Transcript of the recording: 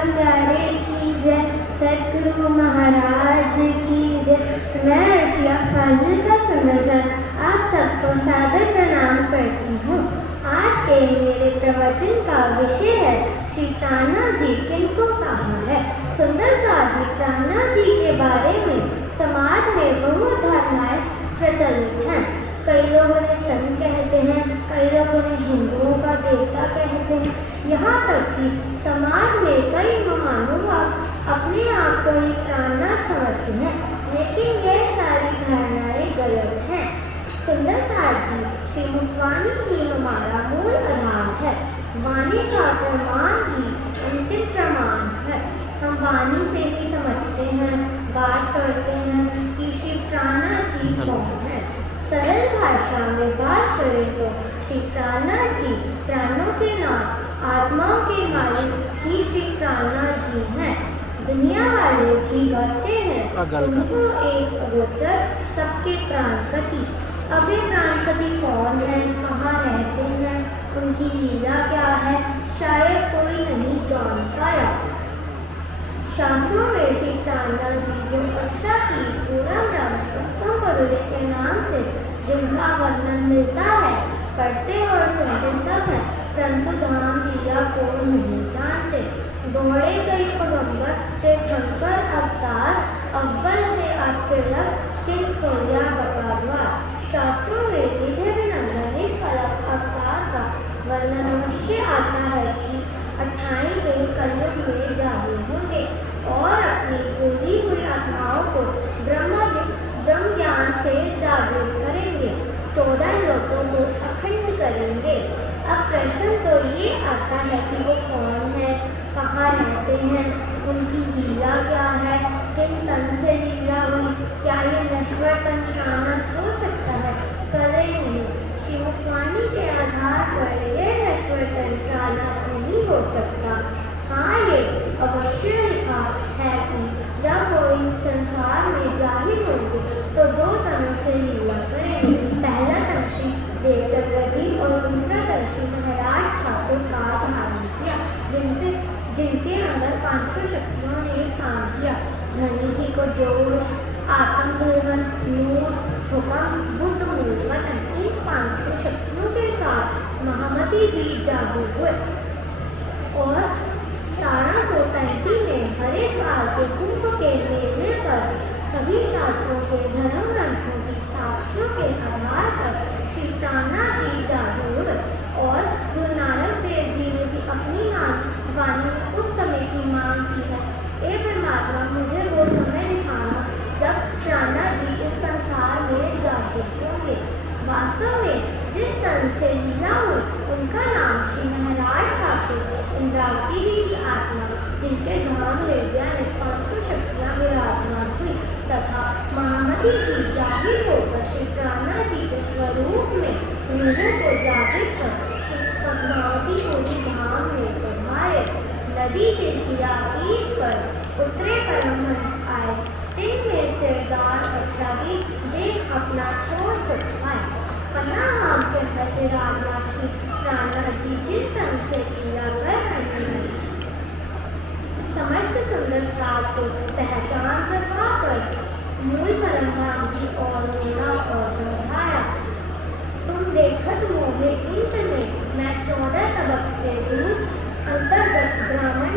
प्यारे की जय, सतगुरु महाराज की जय। मैं अर्शिया फाजिल का संदर्शन आप सबको सादर प्रणाम करती हूँ। आज के मेरे प्रवचन का विषय है श्री प्राणनाथ जी किनको कहा है। सुंदर साथ जी प्राणनाथ जी के बारे में समाज में बहुत धारणाएं प्रचलित हैं। कई लोग उन्हें संत कहते हैं, कई लोग उन्हें हिंदुओं का देवता कहते हैं। यहाँ तक कि समाज में कई महानुभाव अपने आप को ही प्राणनाथ समझते हैं, लेकिन ये सारी धारणाएं गलत हैं। सुंदर साथ जी श्रीमुखवाणी ही हमारा मूल आधार है। वाणी का प्रमाण ही अंतिम प्रमाण है। हम वाणी से ही समझते हैं, बात करते हैं कि श्री प्राणनाथ जी कौन है। सरल भाषा में बात करें तो श्री प्राणनाथ जी प्राणों के नाथ, आत्माओं के मालिक ही श्री प्राणनाथ जी हैं। दुनिया वाले भी कहते हैं उनको एक अगोचर सबके प्राणपति। अब ये प्राणपति कौन है, कहाँ रहते हैं, उनकी लीला क्या है, शायद कोई नहीं जान पाया। शास्त्रों में श्री प्राणनाथ जी जो अक्षरा की पूरा ब्रह्म उत्तम पुरुष के नाम से जिनका वर्णन मिलता है, पढ़ते और सुनते सब हैं, परंतु धाम लीला को नहीं जानते। दौड़े गई पैगंबर के शंकर अवतार, अव्वल से अतिलक किन खोया बकाद्वार। शास्त्रों में विजय विनंदन निष्कलंक अवतार का वर्णन अवश्य आता है कि 28वें कलयुग में जाहिर होंगे और अपनी भूली हुई आत्माओं को ब्रह्म ज्ञान से जागृत करेंगे, 14 लोगों को अखंड करेंगे। अब प्रश्न तो ये आता है कि वो कौन है, कहाँ रहते हैं, उनकी लीला क्या है, किन तन से लीला हुई, क्या ये नश्वर तन प्राणनाथ हो सकता है? कदे नहीं। श्रीमुखवाणी के आधार पर ये नश्वर तन प्राणनाथ नहीं हो सकता। हाँ, ये अवश्य लिखा है कि जब वो इस संसार में जाहिर होंगे तो 2 तनों से लीला करेंगे। पहला तन श्री देवचक्र जी और दूसरा तन श्री महाराज ठाकुर का धारण किया, जिनके अंदर 500 शक्तियों ने काम किया। धनी जी को जोश, आत्मदोहन, नूर, हुक्म, बुद्ध मूलवतन, इन 500 शक्तियों के साथ महामती जी जागृत हुए और 1735 में हरे काल के कुंभ के मेले पर सभी शास्त्रों के धर्म ग्रंथों की साक्ष्यों के आधार पर श्री प्राणनाथ जी जागृत हुए और गुरु नानक देव जी ने भी अपनी वाणी में उस समय की मांग की है। ए परमात्मा, मुझे वो समय दिखाना जब प्राणनाथ जी इस संसार में जागृत होंगे। वास्तव में जिस तन से लीला हुई उनका नाम श्री महाराज ठाकुर इंद्रावती जी की आत्मा, जिनके धाम हृदय में 500 शक्तियाँ विराजमान हुई, तथा महामती जी जाहिर होकर श्री प्राणनाथ जी के स्वरूप में लोगों को जागृत कर श्री पद्मावती पूरी धाम में पधारे। नदी के तीर पर उतरे परमहंस आए, दिन में सिरदार अच्छा की देख अपना ठोर सुख पाए। पन्ना नाम के अंदर विराजमान श्री प्राणनाथ जी जिस तन से लीला कर रहे हैं, समस्त सुंदर साथ को पहचान करवा कर मूल परम धाम की ओर मोड़ा और समझाया। तुम देखत मोहे इंत में मैं 14 तबक से दूर अंतर्गत ब्राह्मण